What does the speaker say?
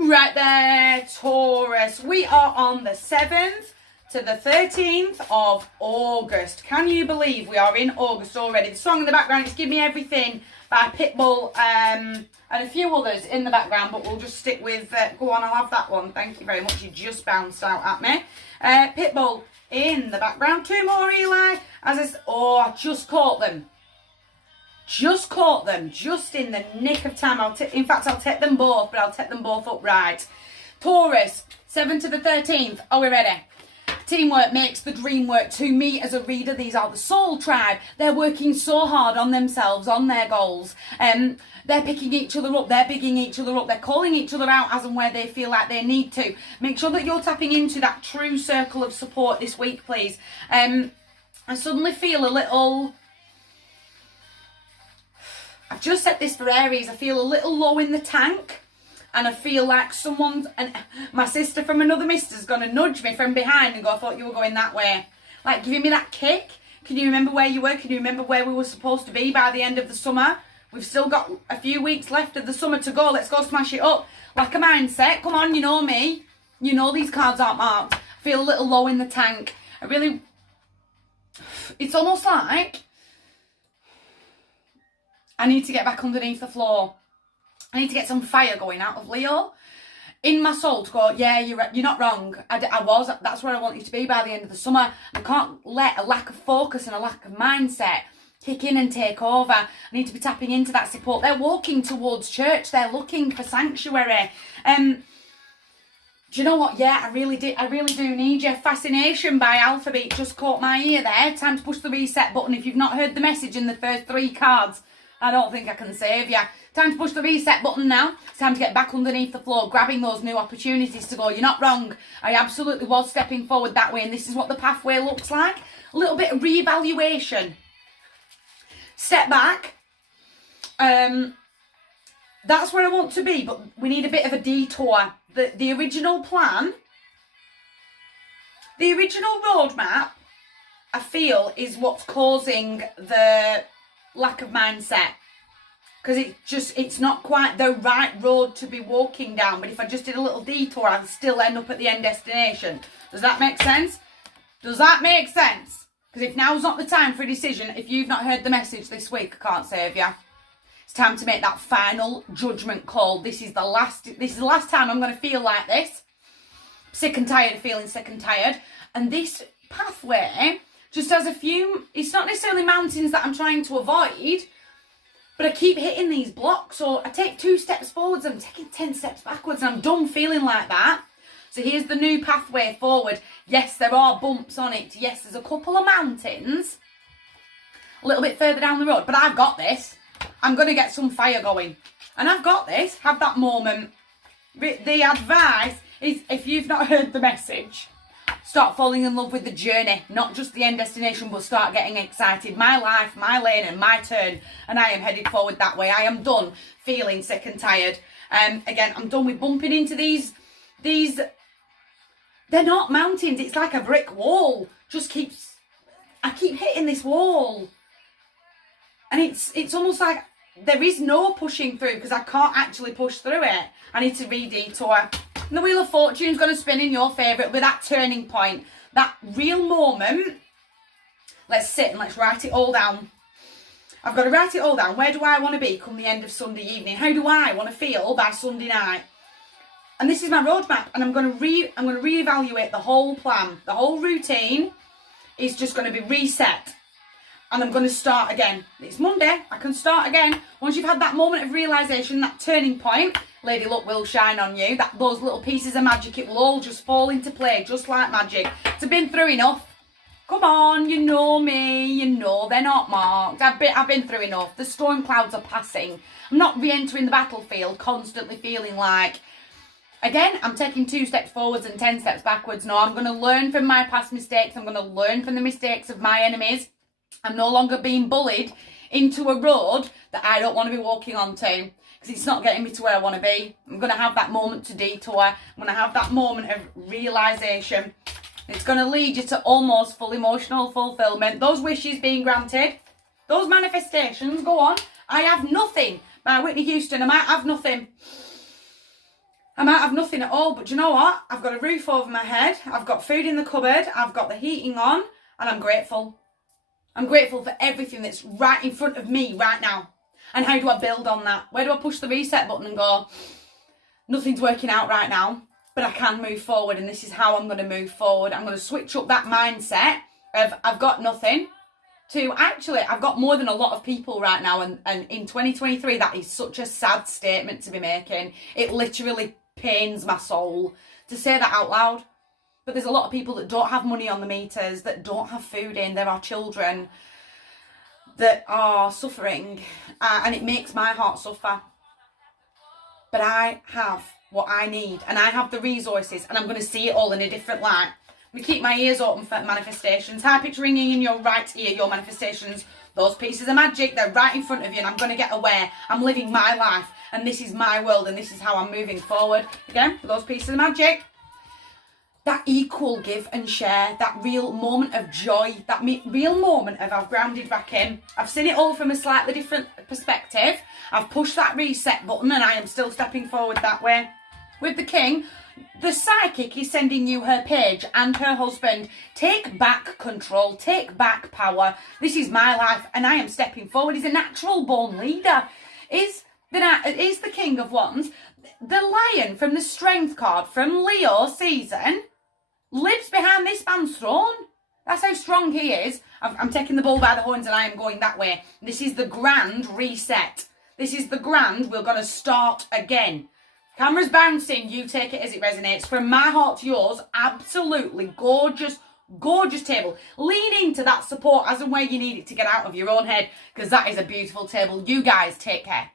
Right there, Taurus. We are on the 7th to the 13th of August. Can you believe we are in August already? The song in the background is Give Me Everything by Pitbull and a few others in the background, but we'll just stick with, go on, I'll have that one. Thank you very much. You just bounced out at me. Pitbull in the background. Two more, Eli. I just caught them. Just caught them, just in the nick of time. In fact, I'll take them both, but I'll take them both upright. Taurus, 7th to the 13th. Are we ready? Teamwork makes the dream work. To me, as a reader, these are the soul tribe. They're working so hard on themselves, on their goals. They're picking each other up. They're bigging each other up. They're calling each other out as and where they feel like they need to. Make sure that you're tapping into that true circle of support this week, please. I suddenly feel a little... I've just said this for Aries. I feel a little low in the tank, and I feel like my sister from another mister's going to nudge me from behind and go, I thought you were going that way. Like, giving me that kick. Can you remember where you were? Can you remember where we were supposed to be by the end of the summer? We've still got a few weeks left of the summer to go. Let's go smash it up. Like a mindset. Come on, you know me. You know these cards aren't marked. I feel a little low in the tank. It's almost like I need to get back underneath the floor. I need to get some fire going out of Leo in my soul to go, yeah, you're not wrong. That's where I want you to be by the end of the summer. I can't let a lack of focus and a lack of mindset kick in and take over. I need to be tapping into that support. They're walking towards church. They're looking for sanctuary. Do you know what? Yeah, I really do need you. Fascination by Alphabet just caught my ear there. Time to push the reset button. If you've not heard the message in the first three cards, I don't think I can save you. Time to push the reset button now. It's time to get back underneath the floor, grabbing those new opportunities to go, you're not wrong. I absolutely was stepping forward that way, and this is what the pathway looks like. A little bit of reevaluation. Step back. That's where I want to be, but we need a bit of a detour. The original plan, the original roadmap, I feel, is what's causing the lack of mindset, because it's not quite the right road to be walking down. But if I just did a little detour, I'd still end up at the end destination. Does that make sense? Does that make sense? Because if now's not the time for a decision, if you've not heard the message this week, I can't save you. It's time to make that final judgment call. This is the last time I'm going to feel like this. Sick and tired of feeling sick and tired. And this pathway just has a few, it's not necessarily mountains that I'm trying to avoid, but I keep hitting these blocks. So I take 2 steps forwards, I'm taking 10 steps backwards, and I'm done feeling like that. So here's the new pathway forward. Yes, there are bumps on it. Yes, there's a couple of mountains a little bit further down the road, but I've got this. I'm going to get some fire going. And I've got this. Have that moment. The advice is, if you've not heard the message, start falling in love with the journey, not just the end destination, but start getting excited. My life, my lane, and my turn, and I am headed forward that way. I am done feeling sick and tired. Again, I'm done with bumping into these. They're not mountains. It's like a brick wall. I keep hitting this wall, and it's almost like there is no pushing through, because I can't actually push through it. I need to re-detour. And the Wheel of Fortune's going to spin in your favour. It'll be that turning point, that real moment. Let's sit and let's write it all down. I've got to write it all down. Where do I want to be come the end of Sunday evening? How do I want to feel by Sunday night? And this is my roadmap, and I'm going to reevaluate the whole plan. The whole routine is just going to be reset. And I'm going to start again. It's Monday. I can start again. Once you've had that moment of realisation, that turning point, Lady Luck will shine on you. Those little pieces of magic, it will all just fall into play, just like magic. I've been through enough. Come on, you know me. You know they're not marked. I've been through enough. The storm clouds are passing. I'm not re-entering the battlefield, constantly feeling like, again, I'm taking 2 steps forwards and 10 steps backwards. No, I'm going to learn from my past mistakes. I'm going to learn from the mistakes of my enemies. I'm no longer being bullied into a road that I don't want to be walking onto, because it's not getting me to where I want to be. I'm going to have that moment to detour. I'm going to have that moment of realisation. It's going to lead you to almost full emotional fulfilment. Those wishes being granted, those manifestations, go on. I Have Nothing by Whitney Houston. I might have nothing. I might have nothing at all, but do you know what? I've got a roof over my head. I've got food in the cupboard. I've got the heating on, and I'm grateful. I'm grateful for everything that's right in front of me right now. And how do I build on that? Where do I push the reset button and go, nothing's working out right now, but I can move forward, and this is how I'm going to move forward. I'm going to switch up that mindset of I've got nothing to actually I've got more than a lot of people right now, and in 2023 that is such a sad statement to be making. It literally pains my soul to say that out loud. But there's a lot of people that don't have money on the meters, that don't have food in. There are children that are suffering, and it makes my heart suffer. But I have what I need, and I have the resources, and I'm going to see it all in a different light. I'm going to keep my ears open for manifestations. High pitch ringing in your right ear, your manifestations. Those pieces of magic, they're right in front of you, and I'm going to get aware. I'm living my life, and this is my world, and this is how I'm moving forward. Again, for those pieces of magic. That equal give and share, that real moment of joy, that real moment of I've grounded back in. I've seen it all from a slightly different perspective. I've pushed that reset button, and I am still stepping forward that way. With the king, the psychic is sending you her page and her husband. Take back control, take back power. This is my life, and I am stepping forward. He's a natural born leader. Is the King of Wands. The lion from the strength card from Leo season lives behind this man's throne. That's how strong he is. I'm taking the bull by the horns, and I am going that way. This is the grand reset. This is the grand, we're going to start again. Camera's bouncing, you take it as it resonates. From my heart to yours, absolutely gorgeous, gorgeous table. Lean into that support as and where you need it to get out of your own head, because that is a beautiful table. You guys take care.